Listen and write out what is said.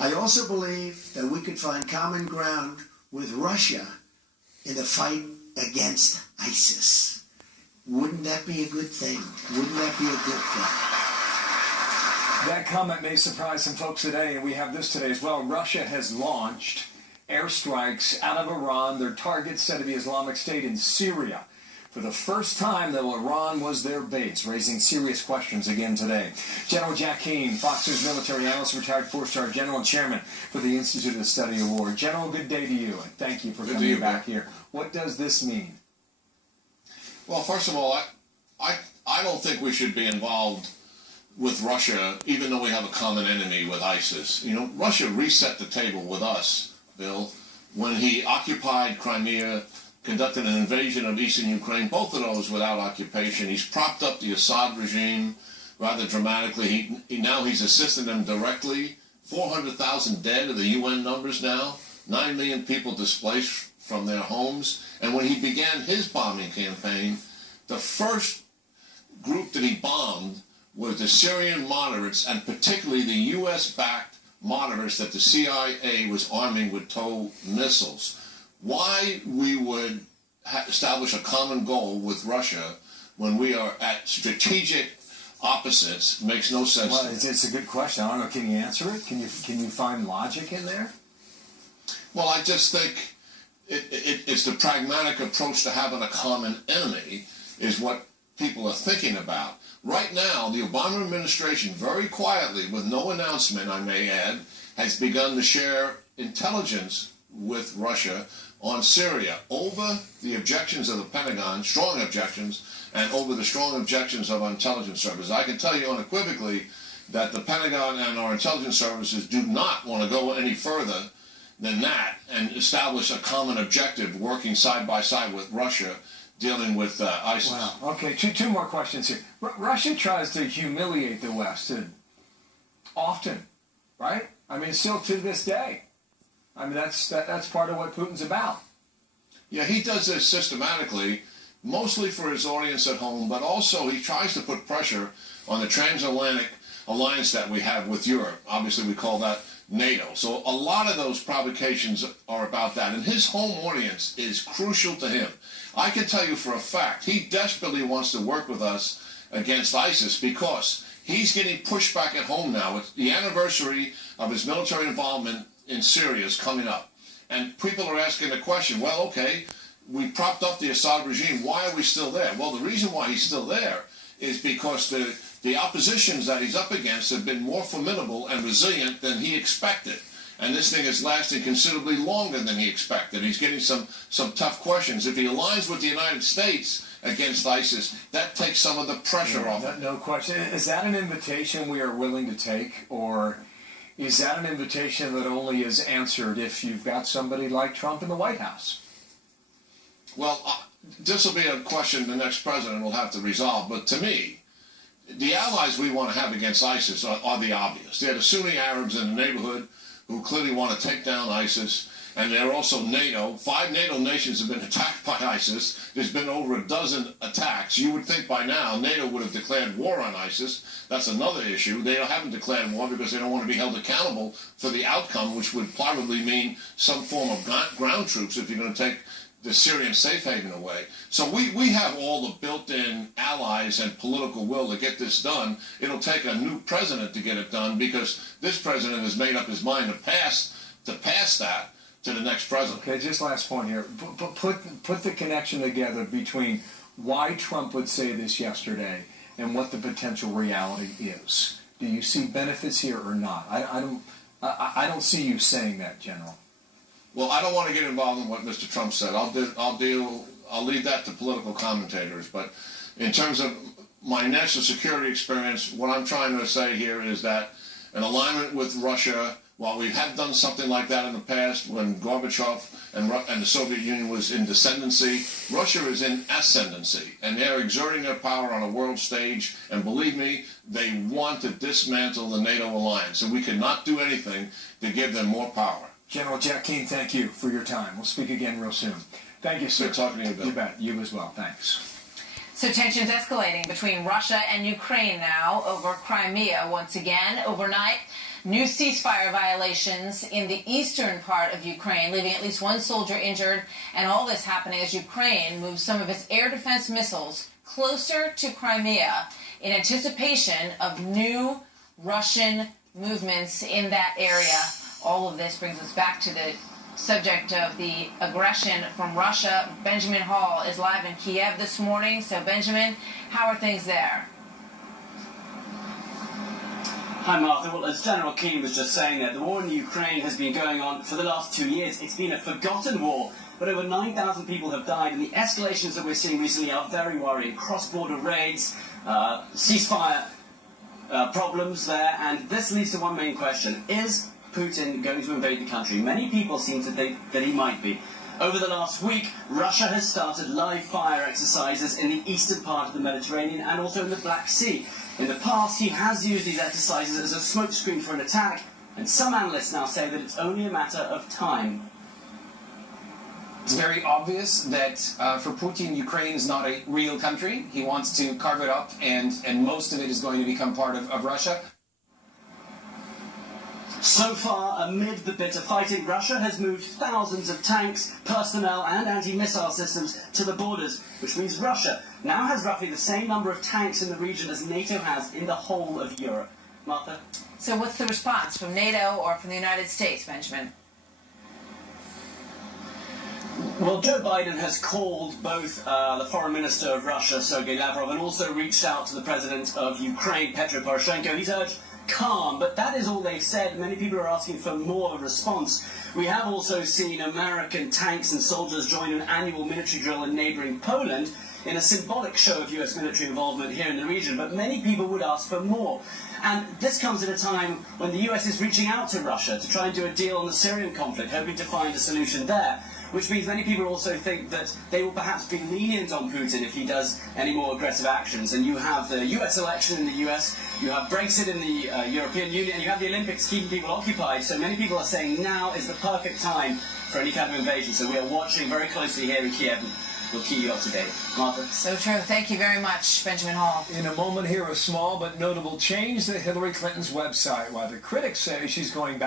I also believe that we could find common ground with Russia in the fight against ISIS. Wouldn't that be a good thing? Wouldn't that be a good thing? That comment may surprise some folks today, and we have this today as well. Russia has launched airstrikes out of Iran. Their targets said to be Islamic State in Syria. For the first time, though, Iran was their base, raising serious questions again today. General Jack Keane, Fox News military analyst, retired four-star general and chairman for the Institute of Study Award. General, good day to you, and thank you for coming back here. What does this mean? Well, first of all, I don't think we should be involved with Russia, even though we have a common enemy with ISIS. You know, Russia reset the table with us, Bill, when he occupied Crimea, conducted an invasion of eastern Ukraine, both of those without occupation. He's propped up the Assad regime rather dramatically. Now he's assisting them directly. 400,000 dead are the UN numbers now. 9 million people displaced from their homes. And when he began his bombing campaign, the first group that he bombed was the Syrian moderates, and particularly the U.S.-backed moderates that the CIA was arming with TOW missiles. Why we would establish a common goal with Russia when we are at strategic opposites makes no sense. Well, it's a good question. I don't know. Can you answer it? Can you find logic in there? Well, I just think it's the pragmatic approach to having a common enemy is what people are thinking about. Right now, the Obama administration, very quietly, with no announcement, I may add, has begun to share intelligence with Russia on Syria over the objections of the Pentagon, strong objections, and over the strong objections of our intelligence services. I can tell you unequivocally that the Pentagon and our intelligence services do not want to go any further than that and establish a common objective working side by side with Russia dealing with ISIS. Wow. Okay, two more questions here. Russia tries to humiliate the West often, right? I mean, still to this day. I mean, that's part of what Putin's about. Yeah, he does this systematically, mostly for his audience at home, but also he tries to put pressure on the transatlantic alliance that we have with Europe. Obviously, we call that NATO. So a lot of those provocations are about that. And his home audience is crucial to him. I can tell you for a fact, he desperately wants to work with us against ISIS because he's getting pushback at home now. It's the anniversary of his military involvement in Syria is coming up. And people are asking the question, well, okay, we propped up the Assad regime. Why are we still there? Well, the reason why he's still there is because the oppositions that he's up against have been more formidable and resilient than he expected. And this thing is lasting considerably longer than he expected. He's getting some tough questions. If he aligns with the United States against ISIS, that takes some of the pressure off him. No question. Is that an invitation we are willing to take, or is that an invitation that only is answered if you've got somebody like Trump in the White House? Well, this will be a question the next president will have to resolve. But to me, the allies we want to have against ISIS are the obvious. They're the Sunni Arabs in the neighborhood who clearly want to take down ISIS. And they're also NATO. 5 NATO nations have been attacked by ISIS. There's been over a dozen attacks. You would think by now NATO would have declared war on ISIS. That's another issue. They haven't declared war because they don't want to be held accountable for the outcome, which would probably mean some form of ground troops if you're going to take the Syrian safe haven away. So we have all the built-in allies and political will to get this done. It'll take a new president to get it done because this president has made up his mind to pass that to the next president. Okay, just last point here. Put the connection together between why Trump would say this yesterday and what the potential reality is. Do you see benefits here or not? I don't see you saying that, General. Well, I don't want to get involved in what Mr. Trump said. I'll leave that to political commentators. But in terms of my national security experience, what I'm trying to say here is that an alignment with Russia, while we have done something like that in the past when Gorbachev and the Soviet Union was in descendancy, Russia is in ascendancy, and they're exerting their power on a world stage, and believe me, they want to dismantle the NATO alliance, and we cannot do anything to give them more power. General Jack Keane, thank you for your time. We'll speak again real soon. Thank you, sir. Good talking to you, Bill. You bet. You as well. Thanks. So tensions escalating between Russia and Ukraine now over Crimea once again. Overnight, new ceasefire violations in the eastern part of Ukraine, leaving at least one soldier injured. And all this happening as Ukraine moves some of its air defense missiles closer to Crimea in anticipation of new Russian movements in that area. All of this brings us back to the subject of the aggression from Russia. Benjamin Hall is live in Kiev this morning. So, Benjamin, how are things there? Hi, Martha. Well, as General Keane was just saying there, the war in Ukraine has been going on for the last 2 years. It's been a forgotten war, but over 9,000 people have died, and the escalations that we're seeing recently are very worrying. Cross-border raids, ceasefire problems there, and this leads to one main question. Is Putin going to invade the country? Many people seem to think that he might be. Over the last week, Russia has started live fire exercises in the eastern part of the Mediterranean and also in the Black Sea. In the past, he has used these exercises as a smokescreen for an attack, and some analysts now say that it's only a matter of time. It's very obvious that for Putin, Ukraine is not a real country. He wants to carve it up, and most of it is going to become part of Russia. So far, amid the bitter fighting, Russia has moved thousands of tanks, personnel and anti-missile systems to the borders, which means Russia now has roughly the same number of tanks in the region as NATO has in the whole of Europe. Martha? So what's the response from NATO or from the United States, Benjamin? Well, Joe Biden has called both the Foreign Minister of Russia, Sergei Lavrov, and also reached out to the President of Ukraine, Petro Poroshenko. He's urged calm, but that is all they've said. Many people are asking for more of a response. We have also seen American tanks and soldiers join an annual military drill in neighbouring Poland in a symbolic show of US military involvement here in the region, but many people would ask for more. And this comes at a time when the US is reaching out to Russia to try and do a deal on the Syrian conflict, hoping to find a solution there, which means many people also think that they will perhaps be lenient on Putin if he does any more aggressive actions. And you have the US election in the US, you have Brexit in the European Union, and you have the Olympics keeping people occupied. So many people are saying now is the perfect time for any kind of invasion. So we are watching very closely here in Kiev. We'll keep you up to date. Martha? So true. Thank you very much, Benjamin Hall. In a moment here, a small but notable change to Hillary Clinton's website. While the critics say she's going back